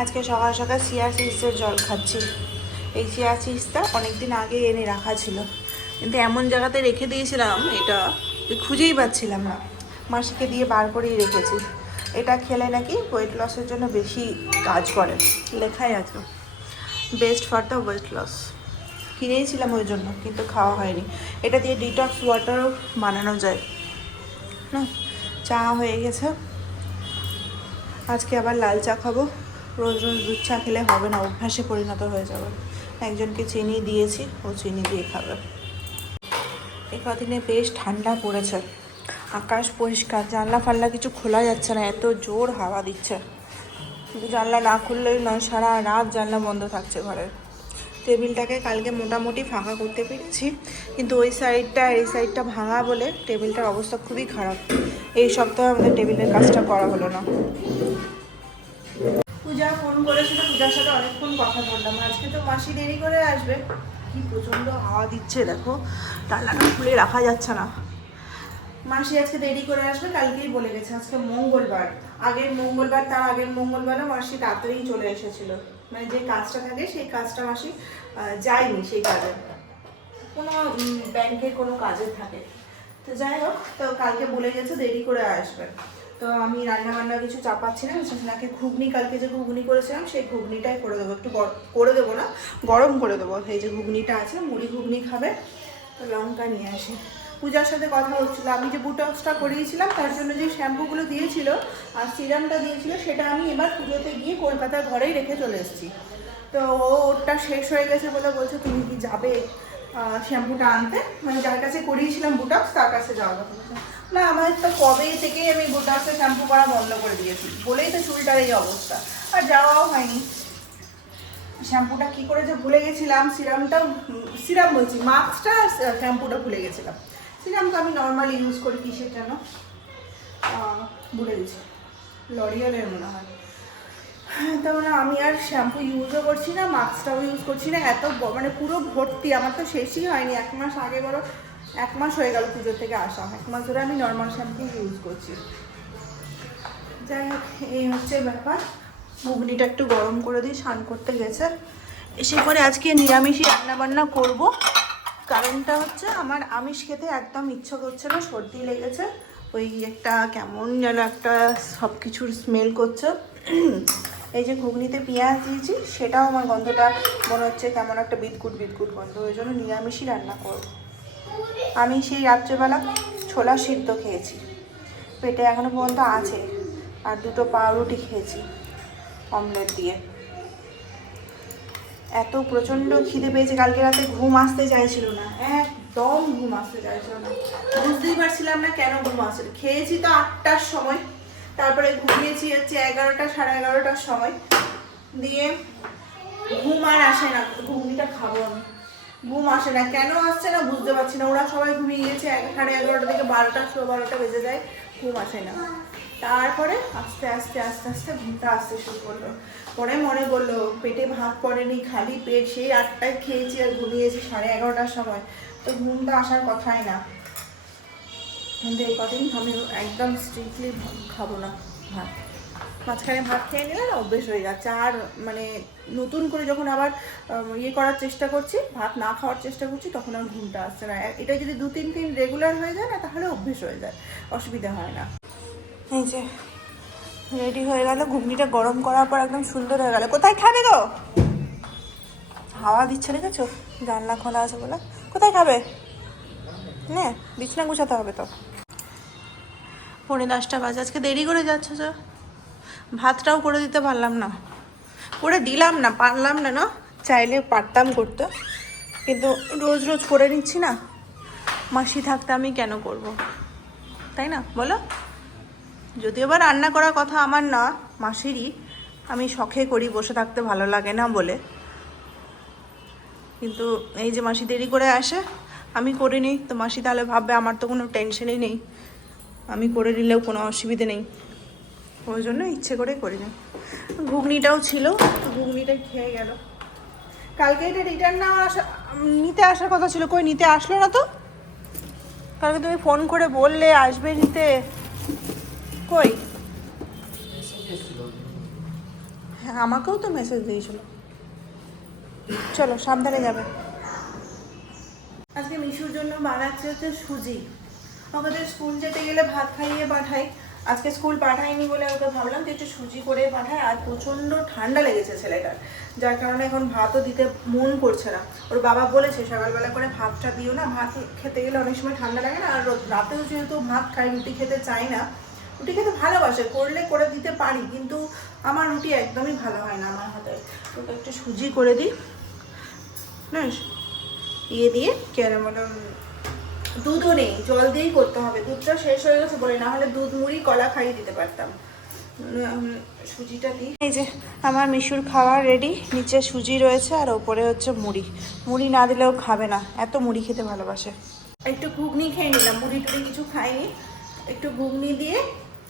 আজকে সকাল সকাল সিয়া চিজের জল খাচ্ছি। এই সিয়া চিজটা অনেকদিন আগে এনে রাখা ছিল। কিন্তু এমন জায়গাতে রেখে দিয়েছিলাম, এটা খুঁজেই পাচ্ছিলাম না। মাসিকে দিয়ে বার করেই রেখেছি। এটা খেলে নাকি ওয়েট লসের জন্য বেশি কাজ করে, লেখাই আছে। Best for the weight loss কিনেইছিলাম ওই জন্য, কিন্তু খাওয়া হয়নি। এটা দিয়ে ডিটক্স ওয়াটারও বানানো যায়। না, চা হয়ে গেছে। আজকে আবার লাল চা খাব। রোজ রোজ দুধ চা খেলে হবে না, অভ্যাসে পরিণত হয়ে যাবে। একজনকে চিনি দিয়েছি, ও চিনি দিয়ে খাবে। এই কদিনে বেশ ঠান্ডা পড়েছে। আকাশ পরিষ্কার জানলা ফাল্লা কিছু খোলা যাচ্ছে না, এত জোর হাওয়া দিচ্ছে। জানলা না খুললেই নয়, সারা রাত জানলা বন্ধ থাকছে ঘরের টেবিলটাকে কালকে মোটামুটি ফাঁকা করতে পেরেছি, কিন্তু ওই সাইডটা, এই সাইডটা ভাঙা বলে টেবিলটার অবস্থা খুবই খারাপ। এই সপ্তাহে আমাদের টেবিলের কাজটা করা হলো না। পূজা ফোন করেছিল পূজার সাথে অনেকক্ষণ কথা বললাম। আজকে তো মাসি দেরি করে আসবে। কি প্রচণ্ড হাওয়া দিচ্ছে, দেখো। টালাটা খুলে রাখা যাচ্ছে না। মাসি আজকে দেরি করে আসবে, কালকেই বলে গেছে। আজকে মঙ্গলবার। আগের মঙ্গলবার, তার আগের মঙ্গলবারও মাসি তাড়াতাড়ি চলে এসেছিল। মানে যে কাজটা থাকে, সেই কাজটা মাসি যায়নি সেই কাজে। কোনো ব্যাংকের কোনো কাজে থাকে। তো যাই হোক, তো কালকে বলে গেছে দেরি করে আসবে। তো আমি রান্না বান্না কিছু চাপাচ্ছি না সেনাকে ঘুগনি, কালকে যে ঘুগনি করেছিলাম, সেই ঘুগনিটাই করে দেবো। একটু করে দেবো না, গরম করে দেবো। এই যে ঘুগনিটা আছে, মুড়ি ঘুগনি খাবে, তো লঙ্কা নিয়ে আসি। পূজার সাথে কথা হচ্ছিল, আমি যে বুটক্সটা করিয়েছিলাম, তার জন্য যে শ্যাম্পুগুলো দিয়েছিল আর সিরামটা দিয়েছিল, সেটা আমি এবার পুজোতে গিয়ে কলকাতার ঘরেই রেখে চলে এসেছি। তো ও ওরটা শেষ হয়ে গেছে বলে বলছে, তুমি কি যাবে? শ্যাম্পুটা আনতে। মানে যার কাছে করিয়েছিলাম বুটক্স তার কাছে যাওয়া না, আমার তো কবে থেকেই আমি বুটক্সে শ্যাম্পু করা বন্ধ করে দিয়েছি? বলেই তো চুলটার এই অবস্থা। আর যাওয়াও হয়নি। শ্যাম্পুটা কি করে যে ভুলে গেছিলাম সিরামটা সিরাম বলছি, মাস্কটা শ্যাম্পুটা ভুলে গেছিলাম। সিরাম তো আমি নর্মালি ইউজ করি কিসের জন্য? ভুলে গেছি। লরিয়ালের মনে হয়। হ্যাঁ, তার মানে আমি আর শ্যাম্পু ইউজও করছি না মাস্কটাও ইউজ করছি না এত মানে পুরো ভর্তি আমার তো শেষই হয়নি এক মাস আগে বড় এক মাস হয়ে গেল পুজোর থেকে আসা এক মাস ধরে আমি নর্মাল শ্যাম্পু ইউজ করছি। যাই হোক এই হচ্ছে ব্যাপার। ঘুগনিটা একটু গরম করে দিই স্নান করতে গেছে। এসে পরে আজকে নিরামিষই রান্নাবান্না করব। কারণটা হচ্ছে আমার আমিষ খেতে একদম ইচ্ছা করছে না সর্দি লেগেছে। ওই একটা কেমন যেন একটা সব কিছুর স্মেল করছে। এই যে ঘুগনিতে পেঁয়াজ দিয়েছি, সেটাও আমার গন্ধটা মনে হচ্ছে কেমন একটা বিদকুট বিদকুট গন্ধ। ওই জন্য নিরামিষই রান্না করব। আমি সেই রাত্রেবেলা ছোলা সিদ্ধ খেয়েছি। পেটে এখনও পর্যন্ত আছে। আর দুটো পাউরুটি খেয়েছি অমলেট দিয়ে। এত প্রচণ্ড খিদে পেয়েছে, কালকে রাতে ঘুম আসতে চাইছিল না। একদম ঘুম আসতে চাইছিল না। বুঝতেই পারছিলাম না কেন ঘুম আসছিল খেয়েছি তো আটটার সময়। তারপরে ঘুমিয়েছি হচ্ছে এগারোটা, সাড়ে এগারোটার সময়। দিয়ে ঘুম আর আসে না ঘুগনিটা খাব আমি। ঘুম আসে না, কেন আসছে না বুঝতে পারছি না। ওরা সবাই ঘুমিয়ে এক- সাড়ে এগারোটা থেকে বারোটা ষোলো বারোটা বেজে যায়, ঘুম আসে না। তারপরে আস্তে আস্তে আস্তে আস্তে ঘুমটা আসতে শুরু করল। পরে মনে করল, পেটে ভাত পড়েনি, খালি পেট, সেই আটটায় খেয়েছি আর ঘুমিয়েছি সাড়ে এগারোটার সময়। তো ঘুমটা আসার কথাই না। কিন্তু এই কদিন আমি একদম স্ট্রিক্টলি খাব না ভাত। মাঝখানে ভাত খেয়ে নিলে না অভ্যেস হয়ে যাচ্ছে। আর মানে নতুন করে যখন আবার ইয়ে করার চেষ্টা করছি, ভাত না খাওয়ার চেষ্টা করছি, তখন আর ঘুমটা আসছে না। এটা যদি দু তিন দিন রেগুলার হয়ে যায় না, তাহলে অভ্যেস হয়ে যায়। অসুবিধা হয় না। এই যে রেডি হয়ে গেল। ঘুগনিটা গরম করার পর একদম সুন্দর হয়ে গেল। কোথায় খাবে গো? হাওয়া দিচ্ছে না দেখেছ? জানলা খোলা আছে বলে। কোথায় খাবে? নে, বিছনা গুছাতে হবে তো। পৌনে দশটা বাজে। আজকে দেরি করে যাচ্ছে যে? ভাতটাও করে দিতে পারলাম না। করে দিলাম না, পারলাম না না? চাইলে পারতাম করতে। কিন্তু রোজ রোজ করে নিচ্ছি না। মাসি থাকতে আমি কেন করব? তাই না? বলো। যদিও বা রান্না করার কথা আমার না, মাসিরই। আমি শখে করি বসে থাকতে ভালো লাগে না বলে। কিন্তু এই যে মাসি দেরি করে আসে, আমি করে নিই তো মাসি তাহলে ভাববে আমার তো কোনো টেনশনই নেই। আমি করে নিলেও কোনো অসুবিধে নেই। ওই জন্য ইচ্ছে করে করি না ঘুগনিটাও ছিল ঘুগনিটা খেয়ে গেল। কালকে এটা রিটার্ন না আসা, নিতে আসার কথা ছিল। কই, নিতে আসলো না তো? কালকে তুমি ফোন করে বললে, আসবে নিতে। কই? হ্যাঁ আমাকেও তো মেসেজ দিয়েছিল। চলো, সাবধানে যাবে। আজকে মিশুর জন্য বানাচ্ছে হচ্ছে সুজি। আমাদের স্কুল যেতে গেলে ভাত খাইয়ে পাঠাই। আজকে স্কুল পাঠাইনি বলে ওকে ভাবলাম যে একটু সুজি করে পাঠাই, আর প্রচণ্ড ঠান্ডা লেগেছে ছেলেটার। যার কারণে এখন ভাতও দিতে মন করছে না। ওর বাবা বলেছে, সকালবেলা করে ভাতটা দিও না, ভাত খেতে গেলে অনেক সময় ঠান্ডা লাগে না, আর রাতেও যেহেতু ভাত খাই, রুটি খেতে চাই না, রুটি খেতে ভালোবাসে, করলে করে দিতে পারি, কিন্তু আমার রুটি একদমই ভালো হয় না আমার হাতে। ওকে একটু সুজি করে দিই। না ইয়ে দিয়ে বলে দুধও নেই জল দিয়েই করতে হবে। দুধটা শেষ হয়ে গেছে বলে না হলে দুধ মুড়ি কলা খাইয়ে দিতে পারতাম। সুজিটা দিই। এই যে আমার মিশুর খাওয়া রেডি নিচে সুজি রয়েছে আর ওপরে হচ্ছে মুড়ি। মুড়ি না দিলেও খাবে না এত মুড়ি খেতে ভালোবাসে। একটু ঘুগনি খেয়ে নিলাম মুড়ি টুড়ি কিছু খাইনি। একটু ঘুগনি দিয়ে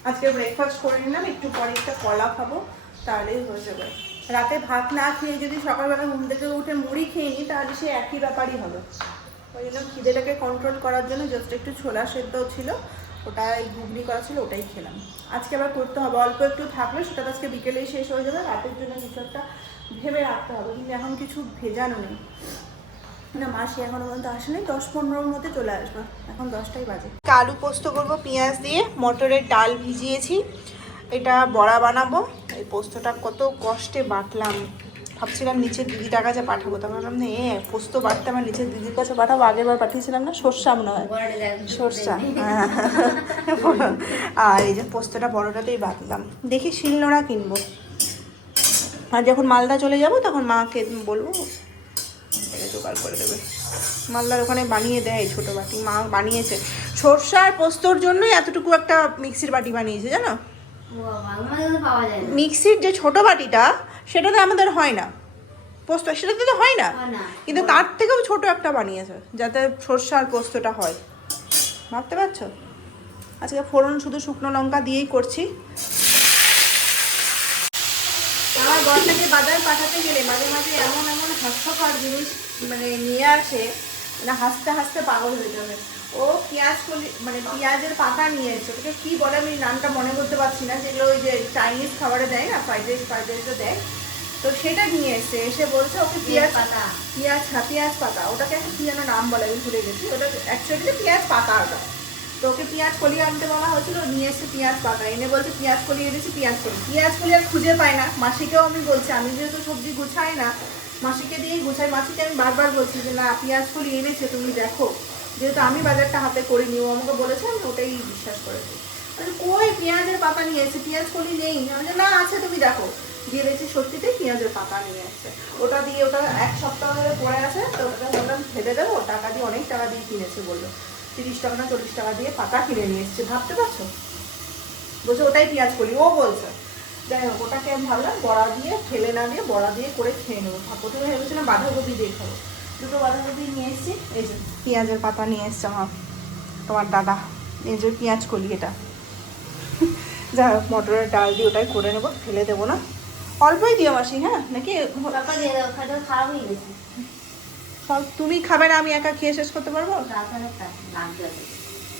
আজকে ব্রেকফাস্ট করে নিলাম একটু পরে একটা কলা খাব তাহলেই হয়ে যাবে। রাতে ভাত না খেয়ে যদি সকালবেলা ঘুম থেকে উঠে মুড়ি খেয়ে নিই তাহলে সে একই ব্যাপারই হবে। ওই জন্য খিদেটাকে কন্ট্রোল করার জন্য জাস্ট একটু ছোলা সেদ্ধ ছিল, ওটাই ঘুগনি করা ছিল, ওটাই খেলাম। আজকে আবার করতে হবে, অল্প একটু থাকলে সেটা আজকে বিকেলেই শেষ হয়ে যাবে, রাতের জন্য কিছু একটা ভেবে রাখতে হবে, কিন্তু এখন কিছু ভেজানো নেই। না, মাসি এখনও পর্যন্ত আসেনি, দশ পনেরোর মধ্যে চলে আসবে, এখন দশটাই বাজে। আলু পোস্ত করব, পেঁয়াজ দিয়ে, মটরের ডাল ভিজিয়েছি, এটা বড়া বানাবো, এই পোস্তটা কত কষ্টে বাটলাম। ভাবছিলাম নিচের দিদিটার কাছে পাঠাবো। তো ভাবলাম না এ পোস্ত বাড়তে আমার নিচের দিদির কাছে পাঠাবো। আগের বার পাঠিয়েছিলাম না সর্ষা মনে হয়। সর্ষা। আর এই যে পোস্তটা বড়টাতেই বাঁধলাম। দেখি শিলনোড়া কিনবো। আর যখন মালদা চলে যাব তখন মাকে বলব জোগাড় করে দেবে। মালদার ওখানে বানিয়ে দেয় ছোটো বাটি। মা বানিয়েছে। সর্ষা আর পোস্তর জন্যই এতটুকু একটা মিক্সির বাটি বানিয়েছে জানো? মিক্সির যে ছোট বাটিটা সেটাতে আমাদের হয় না। পোস্ত সেটাতে তো হয় না। কিন্তু তার থেকেও ছোট একটা বানিয়েছে যাতে সর্ষা আর পোস্তটা হয়। ভাবতে পারছ? আজকে ফোড়ন শুধু শুকনো লঙ্কা দিয়েই করছি। আমার বরটাকে বাজার পাঠাতে গেলে মাঝে মাঝে এমন এমন হাস্যকর জিনিস মানে নিয়ে আসে মানে হাসতে হাসতে পাগল হয়ে যাবে। ও পেঁয়াজ কলি মানে পেঁয়াজের পাতা নিয়ে এসেছে ওটাকে কী বলে আমি নামটা মনে করতে পারছি না যেগুলো ওই যে চাইনিজ খাবারে দেয় না ফ্রাইড রাইস ফ্রাইড রাইসও দেয়। তো সেটা নিয়ে এসছে এসে বলছে ওকে পেঁয়াজ পাতা। পেঁয়াজ হ্যাঁ পেঁয়াজ পাতা। ওটাকে একটা কী যেন নাম বলে আমি ভুলে গেছি। ওটা অ্যাকচুয়ালি যে পেঁয়াজ পাতা ওটা। তো ওকে পেঁয়াজ কলি আনতে বলা হয়েছিল নিয়ে এসে পেঁয়াজ পাতা। এনে বলছে পেঁয়াজ কলি এনেছি পেঁয়াজ কলি। পেঁয়াজ কলি আর খুঁজে পায় না। মাসিকেও আমি বলছি আমি যেহেতু সবজি গুছাই না মাসিকে দিয়েই গুছাই। মাসিকে আমি বারবার বলছি যে না পেঁয়াজ কলি এনেছে তুমি দেখো। যেহেতু আমি বাজারটা হাতে করে নিও আমাকে বলেছে, আমি ওটাই বিশ্বাস করেছি কই পেঁয়াজের পাতা নিয়ে এসে পেঁয়াজ কলি নেই। আমি না, আছে, তুমি দেখো। দিয়ে দেখছি সত্যিতে পেঁয়াজের পাতা নিয়ে এসছে। ওটা দিয়ে ওটা এক সপ্তাহ ধরে পড়ে আছে, তো ওটা বললাম ফেলে দেবো, টাকা দিয়ে অনেক টাকা দিয়ে কিনেছে বলল। তিরিশ টাকা না চল্লিশ টাকা দিয়ে পাতা কিনে নিয়ে এসছে, ভাবতে পারছ? বলছে, ওটাই পেঁয়াজ কলি। ও বলছে, যাই হোক, ওটাকে আমি ভাবলাম বড়া দিয়ে, ফেলে না দিয়ে বড়া দিয়ে করে খেয়ে নেব। প্রথমে ভেবেছিলাম বাঁধাকপি দিয়ে খাব। দুটো বাঁধাকপি নিয়ে এসেছি। এই যে পেঁয়াজের পাতা নিয়ে এসছে আমার তোমার দাদা। এই যে পেঁয়াজ কলি এটা। হোক মটরের ডাল দিয়ে ওটাই করে নেব ফেলে দেবো না। অল্পই দিও মাসি হ্যাঁ? নাকি সব তুমি খাবে না আমি একা খেয়ে শেষ করতে পারব?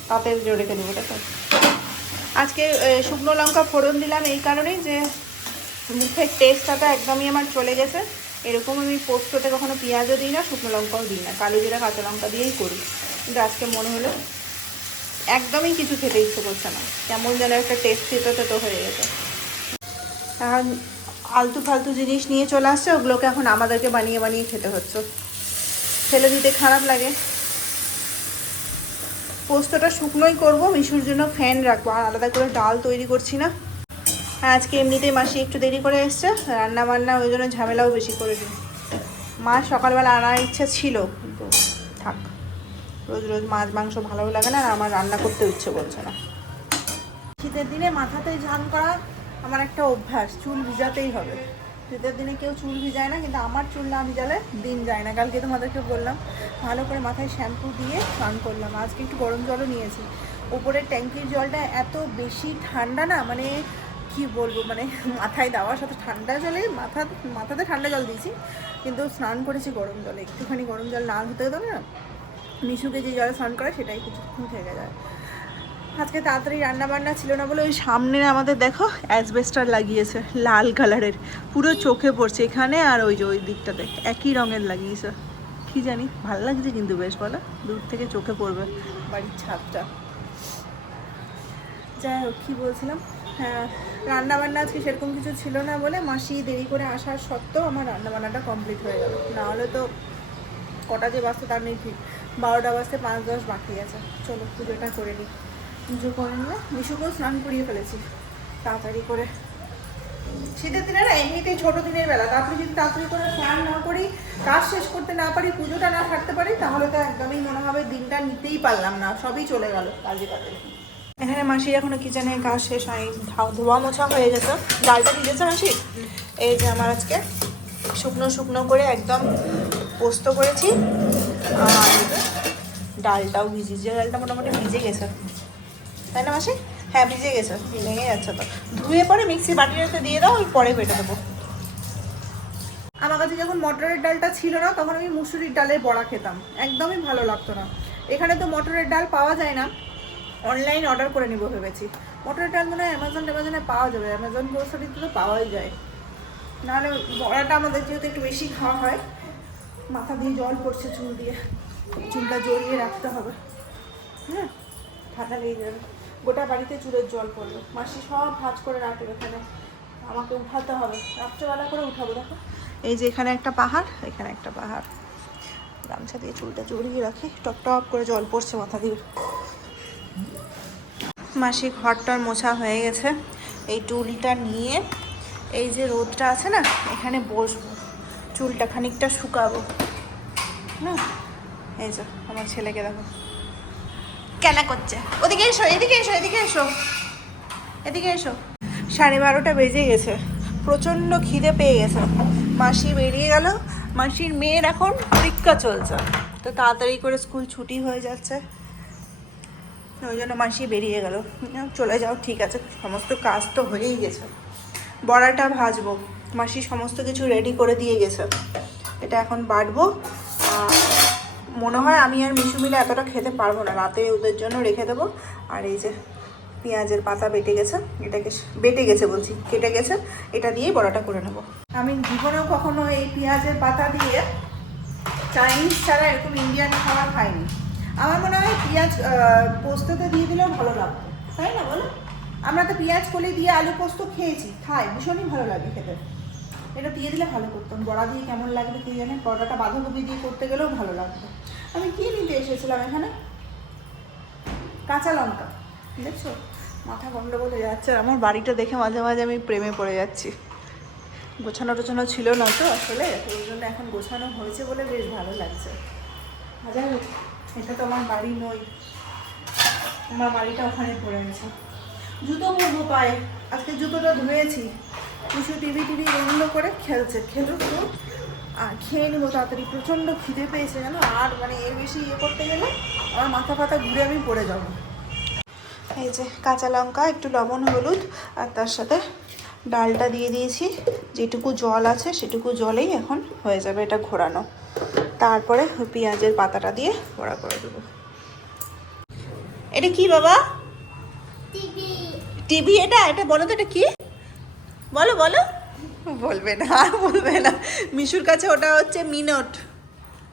তাতে জোরে রেখে দেবো তো? আজকে শুকনো লঙ্কা ফোড়ন দিলাম এই কারণেই যে মুখের টেস্টটা তো একদমই আমার চলে গেছে। এরকম আমি পোস্ততে কখনো পেঁয়াজও দিই না, শুকনো লঙ্কাও দিই না। কালো জিরা, কাঁচা লঙ্কা দিয়েই করি। কিন্তু আজকে মনে হলো একদমই কিছু খেতে ইচ্ছে করছে না। কেমন যেন একটা টেস্ট খেতে তো হয়ে গেছে। এখন আলতু ফালতু জিনিস নিয়ে চলে আসছে, ওগুলোকে এখন আমাদেরকে বানিয়ে বানিয়ে খেতে হচ্ছে। ফেলে দিতে খারাপ লাগে। পোস্তটা শুকনোই করব, মিশুর জন্য ফ্যান রাখব। আর আলাদা করে ডাল তৈরি করছি না। আজকে এমনিতেই মাসি একটু দেরি করে এসছে রান্না বান্না ওই জন্য ঝামেলাও বেশি করে দিই মা সকালবেলা আনার ইচ্ছা ছিল, কিন্তু থাক, রোজ রোজ মাছ, মাংস ভালোও লাগে না, আর আমার রান্না করতে ইচ্ছে করছে না। শীতের দিনে মাথাতে ঝান করা আমার একটা অভ্যাস, চুল ভিজাতেই হবে। শীতের দিনে কেউ চুল ভিজায় না, কিন্তু আমার চুল না ভিজালে দিন যায় না। কালকে তোমাদেরকে বললাম, ভালো করে মাথায় শ্যাম্পু দিয়ে স্নান করলাম, আজকে একটু গরম জলও নিয়েছি। ওপরের ট্যাঙ্কির জলটা এত বেশি ঠান্ডা না মানে কি বলব মানে মাথায় দেওয়ার সাথে ঠান্ডা জলে মাথা মাথাতে ঠান্ডা জল দিয়েছি কিন্তু স্নান করেছি গরম জলে। একটুখানি গরম জল না হতে হতো না মিশুকে যে জলে স্নান করে সেটাই কিছুক্ষণ থেকে যায়। আজকে তাড়াতাড়ি রান্না বান্না ছিল না বলে ওই সামনে আমাদের দেখো অ্যাসবেস্টার লাগিয়েছে লাল কালারের। পুরো চোখে পড়ছে এখানে আর ওই যে ওই দিকটাতে। একই রঙের লাগিয়েছে। কি জানি ভালো লাগছে কিন্তু বেশ বলো? দূর থেকে চোখে পড়বে। বাড়ির ছাদটা। যাই হোক কী বলছিলাম? হ্যাঁ রান্না বান্না আজকে সেরকম কিছু ছিল না বলে মাসি দেরি করে আসার সত্ত্বেও আমার রান্নাবান্নাটা কমপ্লিট হয়ে গেল। না হলে তো কটা যে বাজতে তার নেই ঠিক। বারোটা বাজতে পাঁচ দশ বাকি আছে। চলো, পুজোটা করে নিই। পুজো করে নিলে মিশুকেও স্নান করিয়ে ফেলেছি। তাড়াতাড়ি করে। শীতের দিনে না, এমনিতেই ছোট দিনের বেলা। তারপরে যদি তাড়াতাড়ি করে স্নান না করি, কাজ শেষ করতে না পারি, পুজোটা না থাকতে পারি, তাহলে তো একদমই মনে হবে দিনটা নিতেই পারলাম না, সবই চলে গেল। কাজে কাজে। এখানে মাসি এখনও কিচেনে কাজ শেষ হয়নি, ধা- ধোয়া মোছা হয়ে গেছে। ডালটা ভিজেছে মাসি? এই যে আমার আজকে শুকনো শুকনো করে একদম পোস্ত করেছি। আর ডালটাও ভিজিয়েছি ডালটা মোটামুটি ভিজে গেছে। তাই না মাসি? হ্যাঁ ভিজে গেছে, ভেঙে যাচ্ছে তো। ধুয়ে পরে মিক্সি বাটিটাতে দিয়ে দাও, আমি পরে বেটে দেবো। আমার কাছে যখন মটরের ডালটা ছিল না, তখন আমি মুসুরির ডালের বড়া খেতাম। একদমই ভালো লাগতো না। এখানে তো মটরের ডাল পাওয়া যায় না। অনলাইন অর্ডার করে নিব ভেবেছি। মটরের ডাল মনে হয় অ্যামাজন ট্যামাজনে পাওয়া যাবে অ্যামাজন গ্রোসারিতে তো পাওয়াই যায়। নাহলে বড়াটা আমাদের যেহেতু একটু বেশি খাওয়া হয়, মাথা দিয়ে জল পড়ছে চুল দিয়ে, চুলটা জড়িয়ে রাখতে হবে। হ্যাঁ ঠান্ডা লেগে যাবে। গোটা বাড়িতে চুলের জল পড়ল। মাসি সব ভাজ করে রাখল এখানে। আমাকে উঠাতে হবে। রাত্রেবেলা করে উঠাবো, দেখো। এই যে এখানে একটা পাহাড়, এখানে একটা পাহাড়। গামছা দিয়ে চুলটা জড়িয়ে রাখি। টপ টপ করে জল পড়ছে মাথা দিয়ে। মাসি ঘরটার মোছা হয়ে গেছে। এই টুলটা নিয়ে এই যে রোদটা আছে না, এখানে বসবো। চুলটা খানিকটা শুকাবো। না? এই যে, আমার ছেলেকে দেখো। কেন করছে? ওদিকে এসো, এদিকে এসো এদিকে এসো। এদিকে এসো। সাড়ে বারোটা বেজে গেছে। প্রচণ্ড খিদে পেয়ে গেছে। মাসি বেরিয়ে গেল। মাসির মেয়ের এখন পরীক্ষা চলছে। তো তাড়াতাড়ি করে স্কুল ছুটি হয়ে যাচ্ছে। ওই জন্য মাসি বেরিয়ে গেল। চলে যাও, ঠিক আছে। সমস্ত কাজ তো হয়েই গেছে। বড়াটা ভাজবো। মাসি সমস্ত কিছু রেডি করে দিয়ে গেছে। এটা এখন বাটবো। মনে হয় আমি আর মিশু মিলে এতটা খেতে পারব না। রাতে ওদের জন্য রেখে দেবো। আর এই যে পেঁয়াজের পাতা বেটে গেছে। এটাকে বেটে গেছে বলছি, কেটে গেছে। এটা দিয়েই বড়াটা করে নেব। আমি জীবনেও কখনো এই পেঁয়াজের পাতা দিয়ে চাইনিজ ছাড়া এরকম ইন্ডিয়ান খাবার খাইনি। আমার মনে হয় পেঁয়াজ পোস্ততে দিয়ে দিলেও ভালো লাগতো। তাই না বলো? আমরা তো পেঁয়াজ কলি দিয়ে আলু পোস্ত খেয়েছি খাই ভীষণই ভালো লাগে খেতে। এটা দিয়ে দিলে ভালো করতাম বড়া দিয়ে কেমন লাগবে কি জানে পরোটাটা বাঁধাকপি দিয়ে করতে গেলেও ভালো লাগতো। আমি কি নিতে এসেছিলাম এখানে? কাঁচা লঙ্কা দেখছ? মাথা গন্ডগোল হয়ে যাচ্ছে আমার বাড়িটা দেখে মাঝে মাঝে আমি প্রেমে পড়ে যাচ্ছি। গোছানো টোছানো ছিল না তো আসলে ওই জন্য এখন গোছানো হয়েছে বলে বেশ ভালো লাগছে। হাজার হোক, এটা তো আমার বাড়ি নয় আমার বাড়িটা ওখানে পড়ে গেছে জুতো পরবো পায়ে। আজকে জুতোটা ধুয়েছি। কিছু টিভি টিভি এগুলো করে খেলছে। খেলো তো। আর খেয়ে নেব তাড়াতাড়ি। প্রচণ্ড খিদে পেয়েছে জানো? আর মানে এর বেশি ইয়ে করতে গেলে আমার মাথা ফাতা ঘুরে আমি পড়ে যাব। এই যে কাঁচা লঙ্কা, একটু লবণ, হলুদ, আর তার সাথে ডালটা দিয়ে দিয়েছি। যেটুকু জল আছে সেটুকু জলেই এখন হয়ে যাবে এটা ঘোরানো। তারপরে পেঁয়াজের পাতাটা দিয়ে ঘোরা করে দেবো। এটা কি বাবা? টিভি। এটা? এটা বলো তো এটা কি? বলো বলো। বলবে না আর বলবে না। মিশুর কাছে ওটা হচ্ছে মিনট।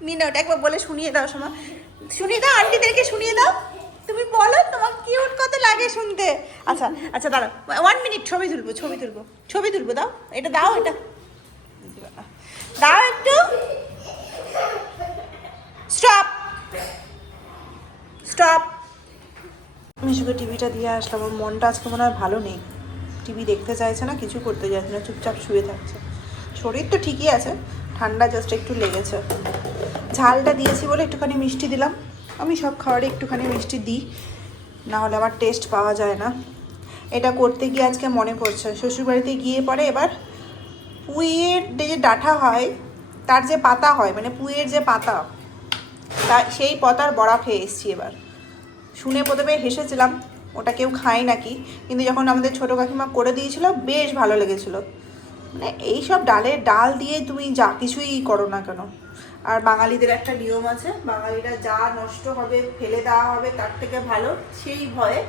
মিনট একবার বলে শুনিয়ে দাও সময় শুনিয়ে দাও আন্টিদেরকে শুনিয়ে দাও। তুমি বলো তোমার কি কিউট কত লাগে শুনতে। আচ্ছা আচ্ছা দাঁড়াও। ওয়ান মিনিট ছবি তুলবো ছবি তুলবো। ছবি তুলবো দাও। এটা দাও এটা। দাও মিশুকে টিভিটা দিয়ে আসলাম আমার মনটা আজকে মনে হয় ভালো নেই। টিভি দেখতে চাইছে না, কিছু করতে চাইছে না, চুপচাপ শুয়ে থাকছে। শরীর তো ঠিকই আছে, ঠান্ডা জাস্ট একটু লেগেছে। ঝালটা দিয়েছি বলে একটুখানি মিষ্টি দিলাম। আমি সব খাবারে একটুখানি মিষ্টি দিই, নাহলে আমার টেস্ট পাওয়া যায় না। এটা করতে গিয়ে আজকে মনে পড়ছে, শ্বশুরবাড়িতে গিয়ে পরে এবার পুঁইয়ের যে ডাঁটা হয়, তার যে পাতা হয় মানে পুঁইয়ের যে পাতা, তা সেই পাতার বড়া খেয়ে এসেছি এবার। শুনে প্রথমে হেসেছিলাম, ওটা কেউ খায় নাকি? কিন্তু যখন আমাদের ছোটো কাকিমা করে দিয়েছিল, বেশ ভালো লেগেছিল। মানে এইসব ডালের ডাল দিয়ে তুমি যা কিছুই করো না কেন? আর বাঙালিদের একটা নিয়ম আছে, বাঙালিরা যা নষ্ট হবে, ফেলে দেওয়া হবে, তার থেকে ভালো সেই ভয়ে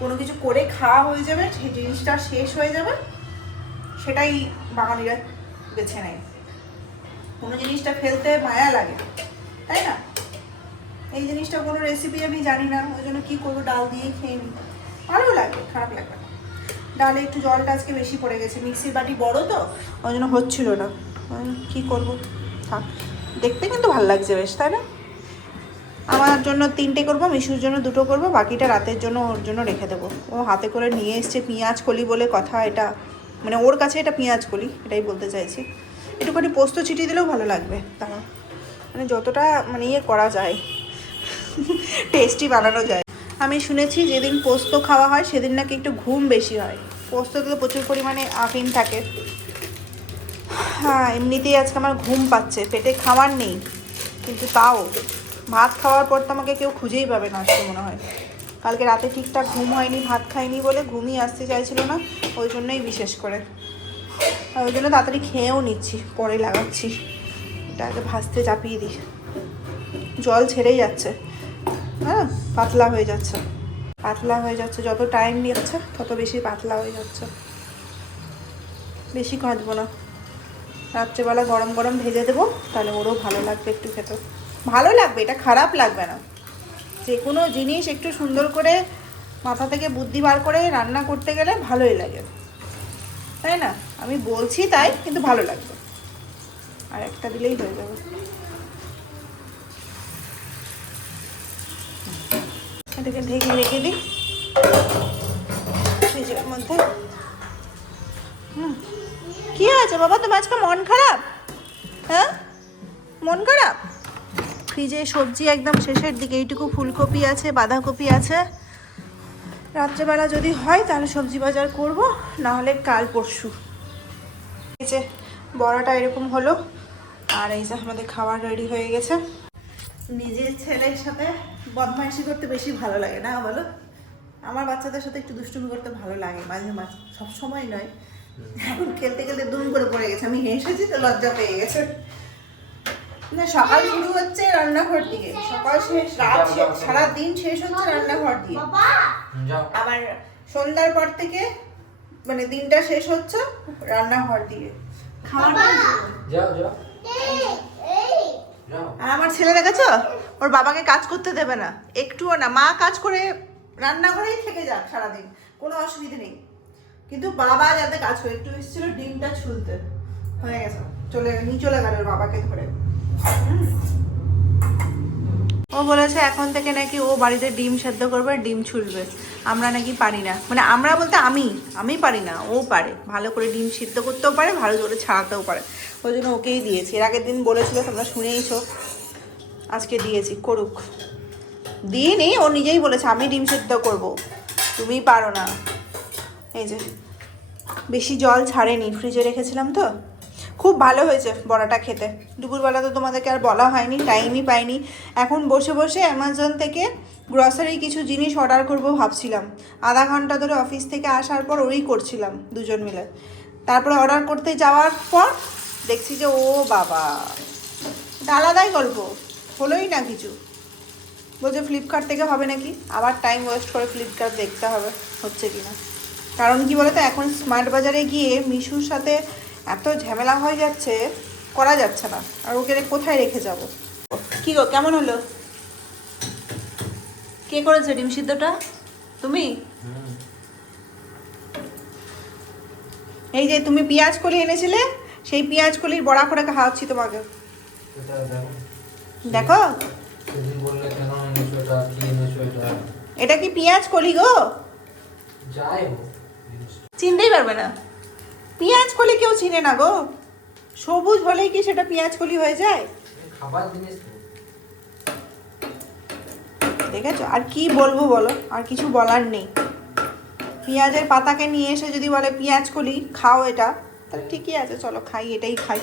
কোনো কিছু করে খাওয়া হয়ে যাবে, সেই জিনিসটা শেষ হয়ে যাবে, সেটাই বাঙালিরা বেছে নেয়। কোনো জিনিসটা ফেলতে মায়া লাগে, তাই না? এই জিনিসটা কোনো রেসিপি আমি জানি না, ওই জন্য কী করব, ডাল দিয়ে খেয়ে নিই। ভালো লাগে, খারাপ লাগবে ডালে একটু জলটা আজকে বেশি পড়ে গেছে, মিক্সির বাটি বড় তো, ওই জন্য হচ্ছিল না। কী করব? থাক, দেখতে কিন্তু ভালো লাগছে বেশ, তাই না? আমার জন্য তিনটে করব, মিশুর জন্য দুটো করব, বাকিটা রাতের জন্য ওর জন্য রেখে দেবো। ও হাতে করে নিয়ে এসছে পেঁয়াজ কলি বলে কথা, এটা মানে ওর কাছে এটা পেঁয়াজ কলি, এটাই বলতে চাইছি। একটুখানি পোস্ত ছিটিয়ে দিলেও ভালো লাগবে তারা মানে যতটা মানে ইয়ে করা যায়। টেস্টি বানানো যায়। আমি শুনেছি যেদিন পোস্ত খাওয়া হয়, সেদিন নাকি একটু ঘুম বেশি হয়। পোস্ততে তো প্রচুর পরিমাণে আফিম থাকে। হ্যাঁ এমনিতেই আজকে আমার ঘুম পাচ্ছে, পেটে খাবার নেই, কিন্তু তাও। ভাত খাওয়ার পর তো আমাকে কেউ খুঁজেই পাবে না, আজকে মনে হয়। কালকে রাতে ঠিকঠাক ঘুম হয়নি, ভাত খাইনি বলে ঘুমই আসতে চাইছিল না, ওই জন্যই বিশেষ করে। আর ওই জন্য তাড়াতাড়ি খেয়েও নিচ্ছি, পরে লাগাচ্ছি। এটা আগে ভাজতে চাপিয়ে দিই। জল ছেড়েই যাচ্ছে। হ্যাঁ পাতলা হয়ে যাচ্ছে। পাতলা হয়ে যাচ্ছে, যত টাইম নিচ্ছে, তত বেশি পাতলা হয়ে যাচ্ছে। বেশি কাঁচবো না। রাত্রেবেলা গরম গরম ভেজে দেবো, তাহলে ওরও ভালো লাগবে একটু খেতে। ভালো লাগবে, এটা খারাপ লাগবে না। যে কোনো জিনিস একটু সুন্দর করে মাথা থেকে বুদ্ধি বার করে রান্না করতে গেলে ভালোই লাগে। তাই না? আমি বলছি তাই, কিন্তু ভালো লাগবে। আর একটা দিলেই হয়ে যাবে। এটাকে ঢেকে রেখে দিই। ফ্রিজের মধ্যে। কি আছে বাবা? তোমার আজকে মন খারাপ? হ্যাঁ? মন খারাপ? ফ্রিজে সবজি একদম শেষের দিকে। এইটুকু ফুলকপি আছে, বাঁধাকপি আছে। রাত্রেবেলা যদি হয় তাহলে সবজি বাজার করব, না হলে কাল পরশু। এই যে বড়াটা এরকম হলো। আর এই যে আমাদের খাবার রেডি হয়ে গেছে। নিজের ছেলের সাথে বদমাইশি করতে বেশি ভালো লাগে না বলো? আমার বাচ্চাদের সাথে একটু দুষ্টুমি করতে ভালো লাগে মাঝে মাঝে সব সময় নয়। এখন খেলতে খেলতে দুম করে পড়ে গেছে আমি হেসেছি তো লজ্জা পেয়ে গেছে। না সকাল শুরু হচ্ছে রান্নাঘর দিকে সকাল শেষ রাত শেষ সারা দিন শেষ হচ্ছে রান্নাঘর দিয়ে। যাও। আবার সন্ধ্যার পর থেকে মানে দিনটা শেষ হচ্ছে রান্নাঘর দিয়ে। খাওয়াটা যাও যাও। যাও আর আমার ছেলে দেখেছ? ওর বাবাকে কাজ করতে দেবে না। একটুও না। মা কাজ করে রান্নাঘরেই থেকে যাক সারাদিন। কোনো অসুবিধা নেই। কিন্তু বাবা যাতে কাজ করে, একটু এসেছিল ডিমটা ছুলতে। হয়ে গেছে। চলে, নিয়ে চলে গেল বাবাকে ধরে। ও বলেছে এখন থেকে নাকি ও বাড়িতে ডিম সেদ্ধ করবে, ডিম ছুলবে। আমরা নাকি পারি না। মানে আমরা বলতে আমি আমি পারি না, ও পারে। ভালো করে ডিম সিদ্ধ করতেও পারে, ভালো করে ছাড়াতেও পারে। ওই জন্য ওকেই দিয়েছি। এর আগের দিন বলেছিল, তোমরা শুনেইছো। আজকে দিয়েছি, করুক। দিইনি, ও নিজেই বলেছে, আমি ডিম সেদ্ধ করব। তুমি পারো না। এই যে, বেশি জল ছাড়েনি। ফ্রিজে রেখেছিলাম তো। খুব ভালো হয়েছে বড়াটা খেতে। দুপুরবেলা তো তোমাদেরকে আর বলা হয়নি টাইমই পাইনি। এখন বসে বসে অ্যামাজন থেকে গ্রসারি কিছু জিনিস অর্ডার করব ভাবছিলাম। আধা ঘণ্টা ধরে অফিস থেকে আসার পর ওই করছিলাম দুজন মিলে। তারপরে অর্ডার করতে যাওয়ার পর দেখছি যে, ও বাবা আলাদাই গল্প। হলোই না কিছু। বলছে ফ্লিপকার্ট থেকে হবে নাকি? আবার টাইম ওয়েস্ট করে ফ্লিপকার্ট দেখতে হবে, হচ্ছে কি না কারণ কি বলতো, এখন স্মার্ট বাজারে গিয়ে মিশুর সাথে এত ঝামেলা হয়ে যাচ্ছে করা যাচ্ছে না। আর ওকে রে- কোথায় রেখে যাব? কি গো কেমন হলো? কে করেছে ডিম সিদ্ধটা? তুমি? এই যে তুমি পেঁয়াজ কলি এনেছিলে সেই পেঁয়াজ কলির বড়া করে খাওয়াচ্ছি তোমাকে। দেখো। এটা কি পেঁয়াজ কলি গো? চিনতেই পারবে না। পেঁয়াজ কলি কেউ চিনে না গো। সবুজ হলেই কি সেটা পেঁয়াজ কলি হয়ে যায়? ঠিক খাবার জিনিস দেখেছ? আর কি বলব বলো? আর কিছু বলার নেই। পেঁয়াজের পাতাকে নিয়ে এসে যদি বলে পেঁয়াজ কলি খাও এটা তাহলে ঠিকই আছে চলো খাই এটাই খাই।